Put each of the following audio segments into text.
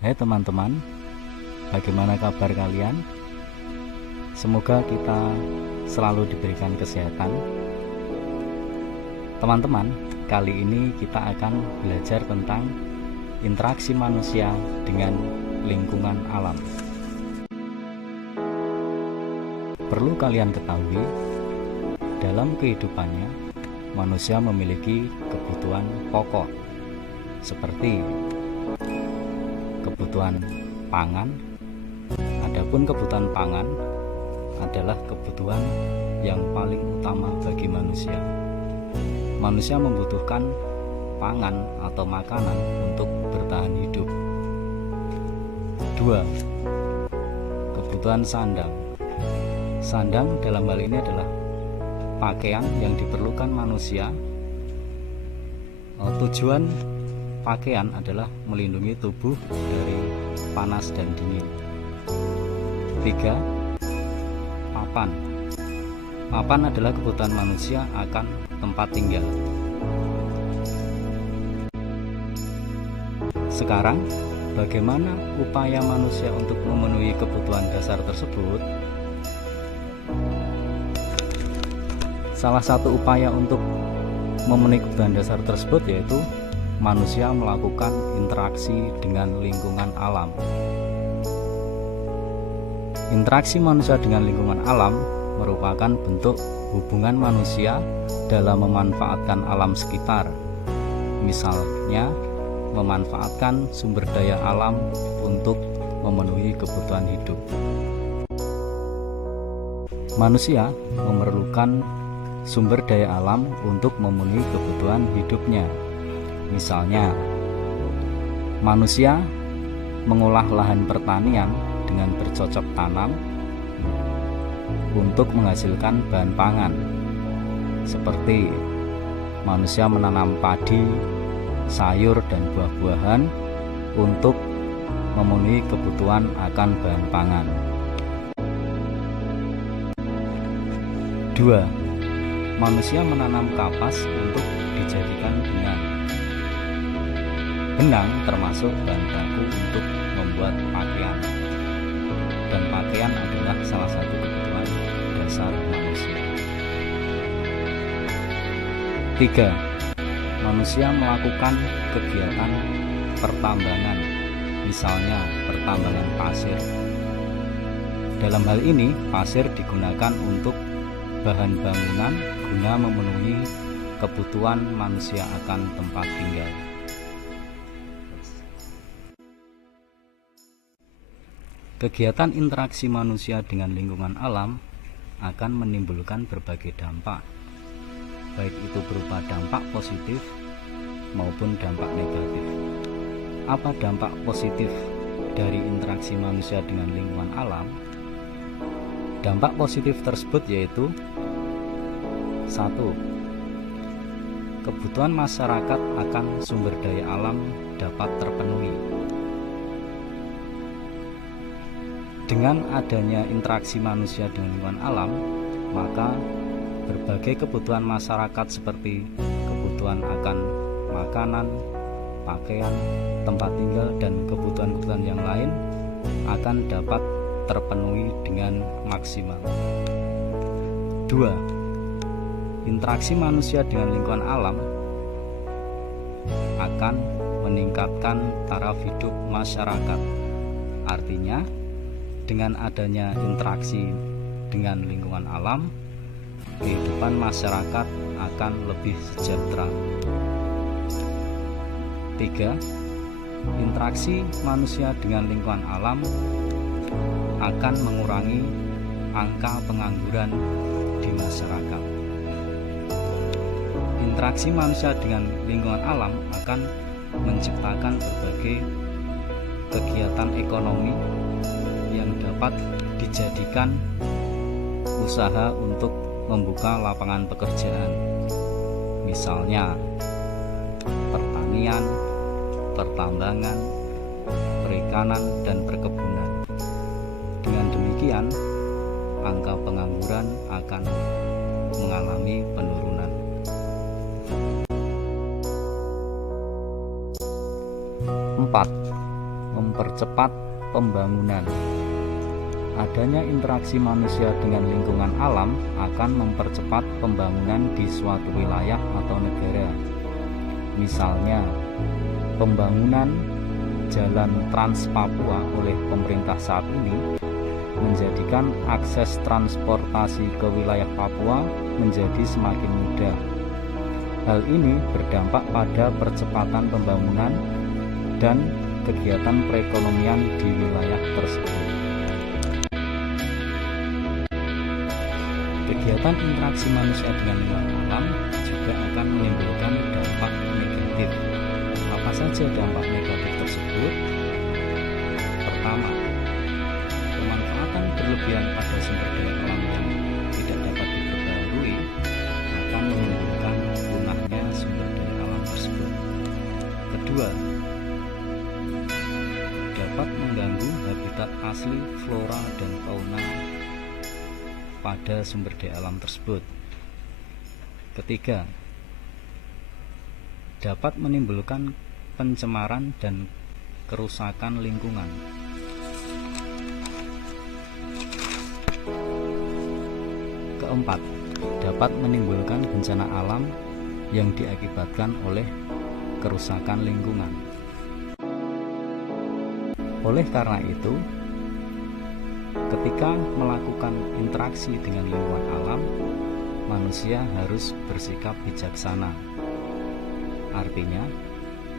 Hai teman-teman, bagaimana kabar kalian? Semoga kita selalu diberikan kesehatan. Teman-teman, kali ini kita akan belajar tentang interaksi manusia dengan lingkungan alam. Perlu kalian ketahui, dalam kehidupannya manusia memiliki kebutuhan pokok seperti kebutuhan pangan. Adapun kebutuhan pangan adalah kebutuhan yang paling utama bagi manusia. Manusia membutuhkan pangan atau makanan untuk bertahan hidup. 2. Kebutuhan sandang. Sandang dalam hal ini adalah pakaian yang diperlukan manusia. Tujuan pakaian adalah melindungi tubuh dari panas dan dingin. 3. Papan. Papan adalah kebutuhan manusia akan tempat tinggal. Sekarang, bagaimana upaya manusia untuk memenuhi kebutuhan dasar tersebut? Salah satu upaya untuk memenuhi kebutuhan dasar tersebut yaitu manusia melakukan interaksi dengan lingkungan alam. Interaksi manusia dengan lingkungan alam merupakan bentuk hubungan manusia dalam memanfaatkan alam sekitar. Misalnya, memanfaatkan sumber daya alam untuk memenuhi kebutuhan hidup. Manusia memerlukan sumber daya alam untuk memenuhi kebutuhan hidupnya. Misalnya, manusia mengolah lahan pertanian dengan bercocok tanam untuk menghasilkan bahan pangan. Seperti manusia menanam padi, sayur, dan buah-buahan untuk memenuhi kebutuhan akan bahan pangan. 2. Manusia menanam kapas untuk dijadikan benang. Benang termasuk bahan baku untuk membuat pakaian, dan pakaian adalah salah satu kebutuhan dasar manusia. 3. Manusia melakukan kegiatan pertambangan, misalnya pertambangan pasir. Dalam hal ini, pasir digunakan untuk bahan bangunan guna memenuhi kebutuhan manusia akan tempat tinggal. Kegiatan interaksi manusia dengan lingkungan alam akan menimbulkan berbagai dampak, baik itu berupa dampak positif maupun dampak negatif. Apa dampak positif dari interaksi manusia dengan lingkungan alam? Dampak positif tersebut yaitu 1. Kebutuhan masyarakat akan sumber daya alam dapat terpenuhi. Dengan adanya interaksi manusia dengan lingkungan alam, maka berbagai kebutuhan masyarakat seperti kebutuhan akan makanan, pakaian, tempat tinggal, dan kebutuhan-kebutuhan yang lain akan dapat terpenuhi dengan maksimal. 2. Interaksi manusia dengan lingkungan alam akan meningkatkan taraf hidup masyarakat. Artinya, dengan adanya interaksi dengan lingkungan alam, kehidupan masyarakat akan lebih sejahtera. 3. Interaksi manusia dengan lingkungan alam akan mengurangi angka pengangguran di masyarakat. Interaksi manusia dengan lingkungan alam akan menciptakan berbagai kegiatan ekonomi yang dapat dijadikan usaha untuk membuka lapangan pekerjaan. Misalnya, pertanian, pertambangan, perikanan, dan perkebunan. Dengan demikian, angka pengangguran akan mengalami penurunan. 4. mempercepat pembangunan. Adanya interaksi manusia dengan lingkungan alam akan mempercepat pembangunan di suatu wilayah atau negara. Misalnya, pembangunan Jalan Trans Papua oleh pemerintah saat ini menjadikan akses transportasi ke wilayah Papua menjadi semakin mudah. Hal ini berdampak pada percepatan pembangunan dan kegiatan perekonomian di wilayah tersebut. Kegiatan interaksi manusia dengan lingkungan alam juga akan menimbulkan dampak negatif. Apa saja dampak negatif tersebut? Pertama, pemanfaatan berlebihan pada sumber daya alam yang tidak dapat diperbarui akan menimbulkan punahnya sumber daya alam tersebut. Kedua, dapat mengganggu habitat asli flora dan fauna pada sumber daya alam tersebut. Ketiga, dapat menimbulkan pencemaran dan kerusakan lingkungan. Keempat, dapat menimbulkan bencana alam yang diakibatkan oleh kerusakan lingkungan. Oleh karena itu, ketika melakukan interaksi dengan lingkungan alam, manusia harus bersikap bijaksana. Artinya,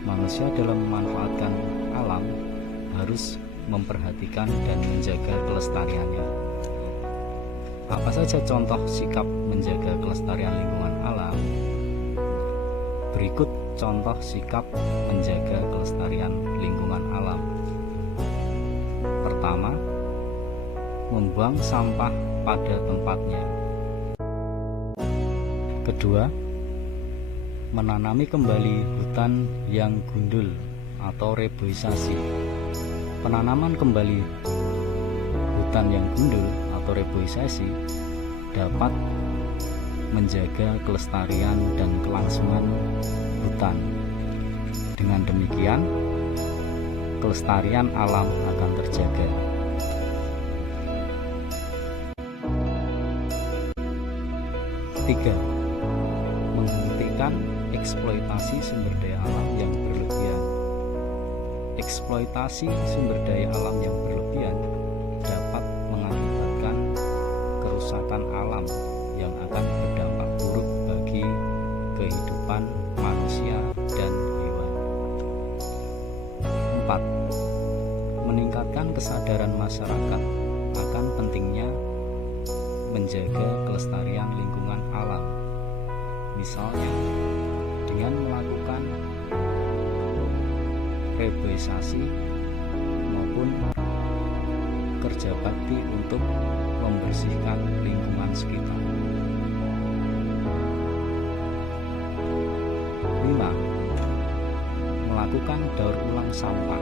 manusia dalam memanfaatkan alam harus memperhatikan dan menjaga kelestariannya. Apa saja contoh sikap menjaga kelestarian lingkungan alam? Berikut contoh sikap menjaga kelestarian lingkungan alam. Pertama, membuang sampah pada tempatnya. Kedua, menanami kembali hutan yang gundul atau reboisasi. Penanaman kembali hutan yang gundul atau reboisasi dapat menjaga kelestarian dan kelangsungan hutan. Dengan demikian, kelestarian alam akan terjaga. Tiga, menghentikan eksploitasi sumber daya alam yang berlebihan. Eksploitasi sumber daya alam yang berlebihan dapat mengakibatkan kerusakan alam yang akan berdampak buruk bagi kehidupan manusia dan hewan. 4. Meningkatkan kesadaran masyarakat akan pentingnya menjaga kelestarian lingkungan alam. Misalnya, dengan melakukan reboisasi maupun kerja bakti untuk membersihkan lingkungan sekitar. 5. Melakukan daur ulang sampah.